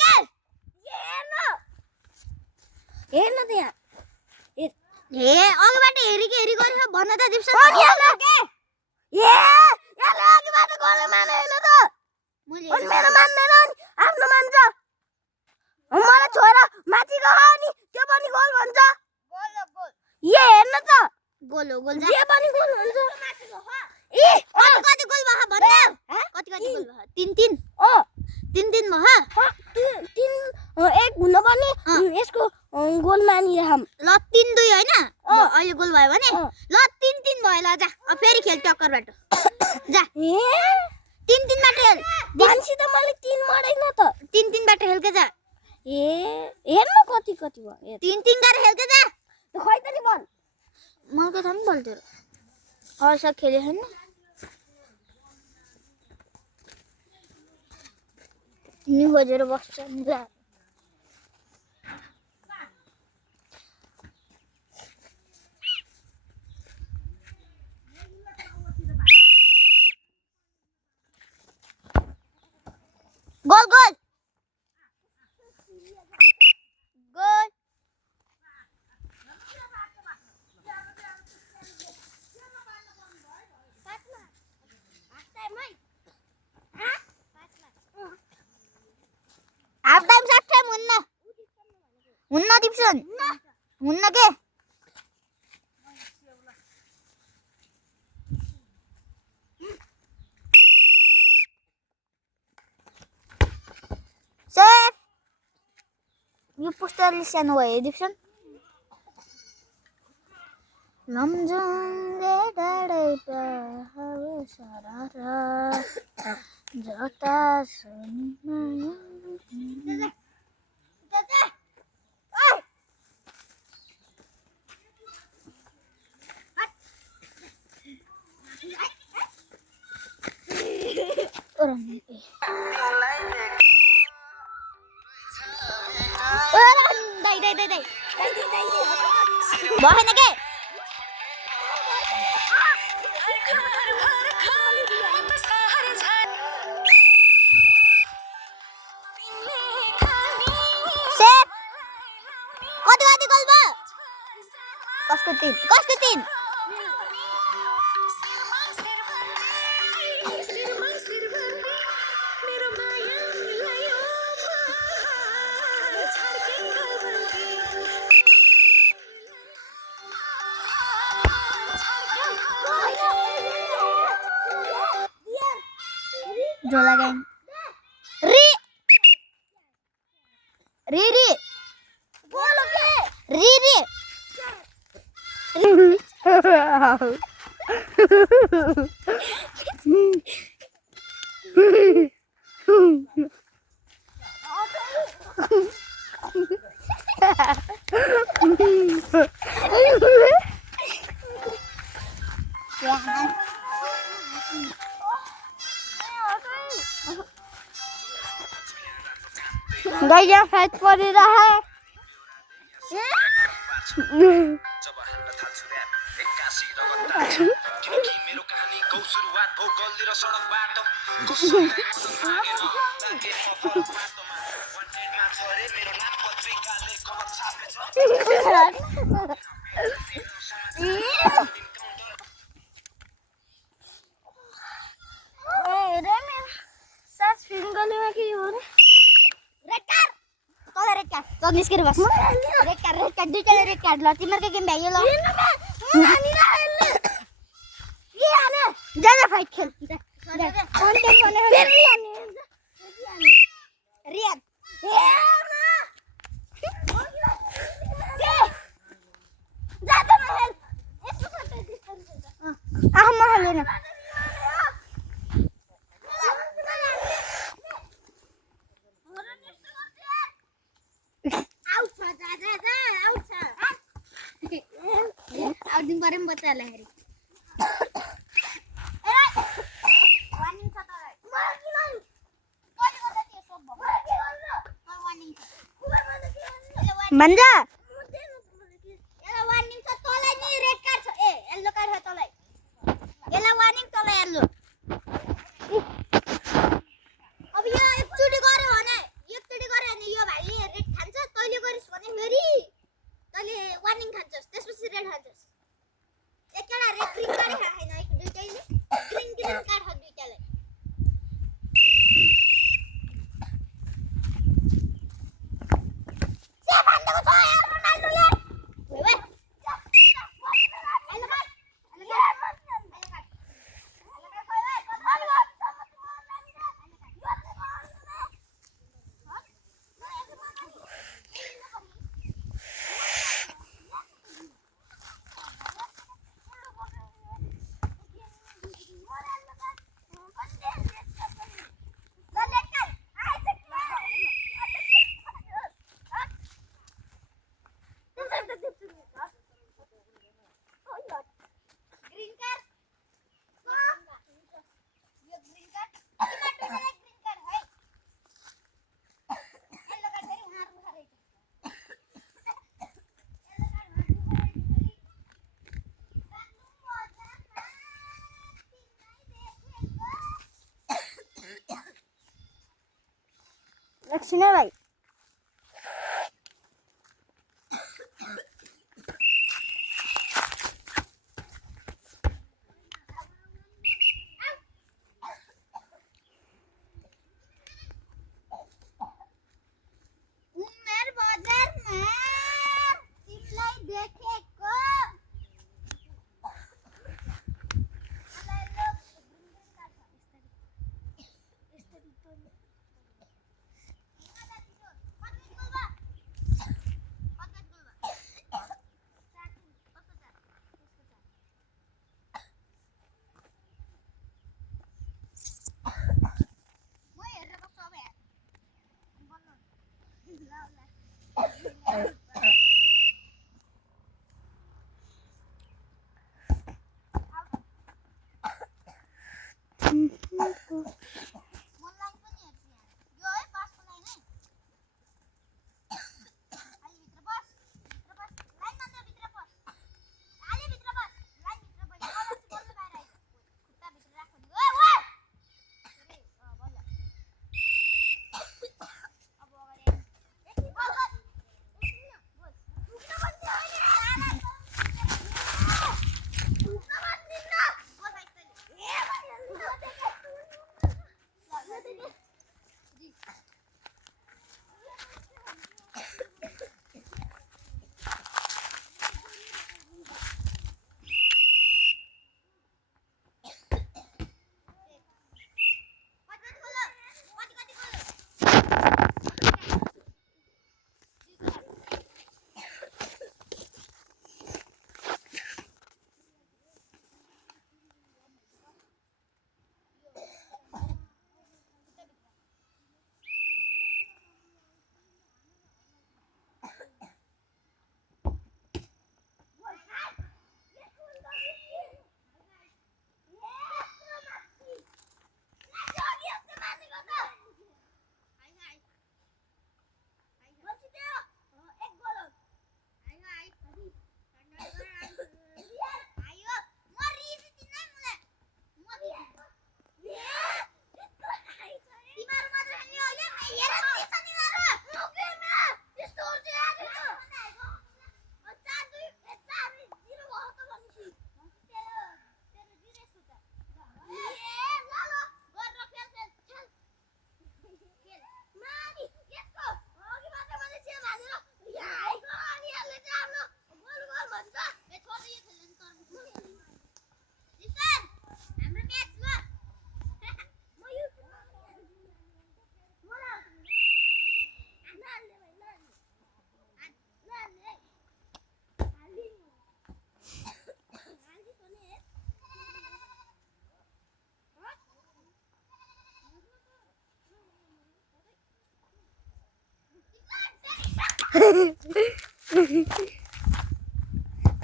के हेर्न त यहाँ ए अगाबाट हेरी गरेछ भन्न त दिप्स अनि हेर्न के ए याले अगाबाट गोल माने हेर्न त अनि मेरो मान्दैन नि आफ्नो मान्छ मलाई छोरा माथि गयो नि त्यो पनि गोल भन्छ गोल ए हेर्न त गोल हो गोल जे पनि गोल भन्छ माथि गयो ए कति गोल भयो भन्न कति गोल भयो 3-3 ओ 3-3 भयो तीन एक हुन पनि यसको गोल मानिरहम ल 3-2 हैन अहिले गोल भयो भने ल 3-3 भयो ल जा अब फेरि खेल टक्करबाट जा ए 3-3 बाट खेल मान्छे त मैले 3 मर्दैन त 3-3 बाट खेल के जा ए हेर्न कति भयो 3-3 गरेर खेल के जा खै त नि बल मलाई के थाहा नि बल तेरो और सब खेले हैन नि खोजेर बस्छ नि ला goal goal goal half time साफ टाइम हुन्न दिप्सन हुन्न के सेफ यो पुस्ताले सानो भयो दिप्सन लमजुङले डाँडै पाहाड सररा जटा सुनमा भएन के कति गोल भयो कसको 3 जोला गैंग री बोलो के री गैया फाइट परिरहा मेरो कहानीको सुरुवात हो गल्ली र सडकबाट कसैले लागेर फरक बाटोमा वान्टेडमा छ रे मेरो नाम पत्रिकाले कलम छापेछ ए रे मेरो सास फिल्म गलेमा के हो रे रेड कार्ड तो निस्केर बस रेड कार्ड दुईटाले रेड कार्ड ल तिमीहरुको गेम भ्यायो ल हामी न ये आने जा फाइट खेल कन्टेन्ट बने फेरि आने रियाद जाता महल यसको सट्टै महल हेर्न आउटिङ गरे पनि बच्चा हेरी भन्छ वार्निङ छ तँलाई नि रेड कार्ड छ ए येल्लो कार्ड छ तँलाई यसलाई वार्निङ तँलाई येल्लो अब यो एकचोटि गरे भने एकछिन है भाइ उमेर बजारमा तिमीलाई देखेको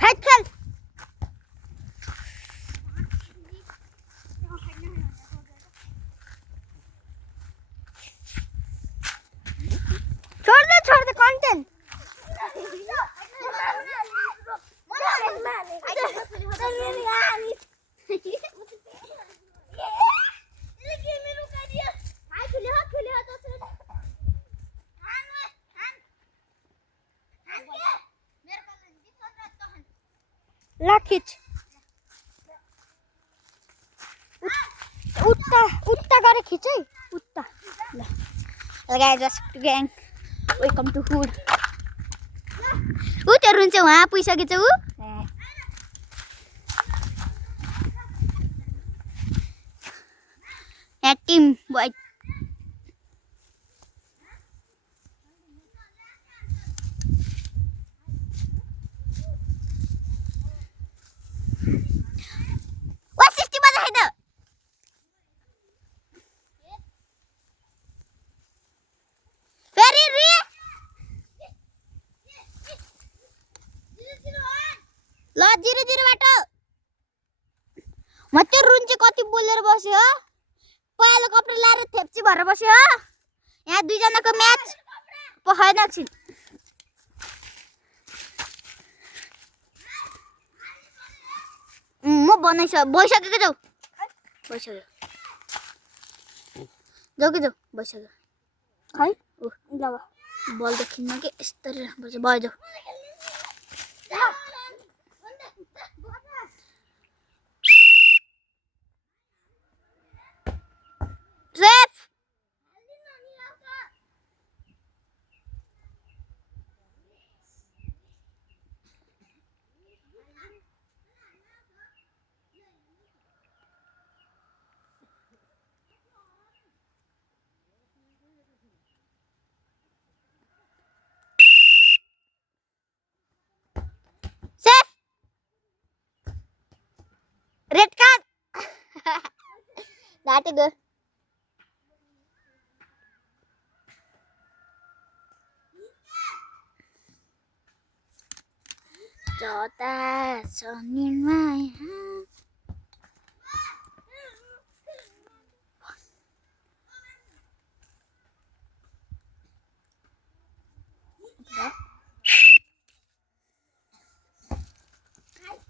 फाइट खेल छोड़ दे कंटेंट ला खिच उता गरे खिच है उता ल गाइस जस्ट ग्याङ वेलकम टु फुड उ त्यो रुन चाहिँ वहाँ पुगिसकेछ उ यहाँ टिम बोय ल 0-0 बाटो म त्यो रुन चाहिँ कति बोलेर बस्यो हो पहेँलो कपडा लाएर थेप्ची भएर बस्यो हो यहाँ दुई जनाको म्याच पखाएन एकछिन म भइसकेको जाऊ भइसक्यो जाऊ कि जाऊ भइसक्यो है ल बल देखिन्न कि यस्तरी राख्नुपर्छ भयो रेफ सेफ रेड कार्ड दाटेको जता छ नि माया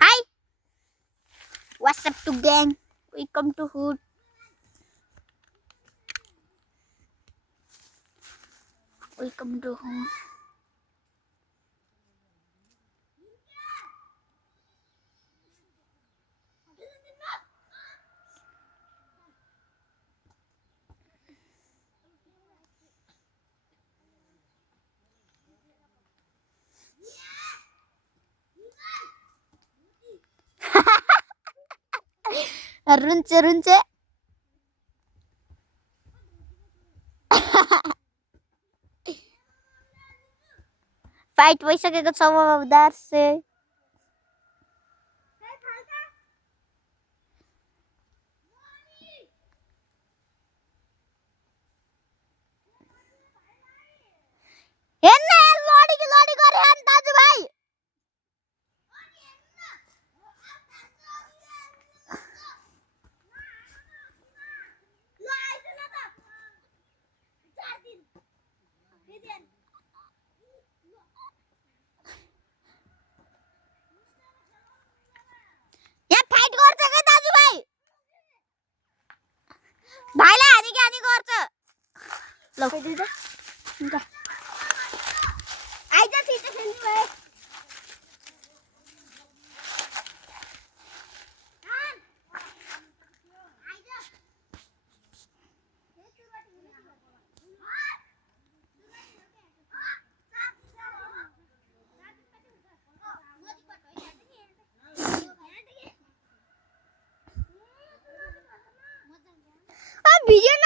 Hi, what's up to gang? Welcome to Hood. Welcome to Hood. रुन्चे रुन्चे फाइट भइसकेको छ उदार से हेर्न लडी गरे अनि दाजुभाइ यहाँ फाइट गर्छ के दाजुभाइ भाइलाई हानी के हानी गर्छ ल हुन्छ आइज छिटो खेल्नु भयो भिडियो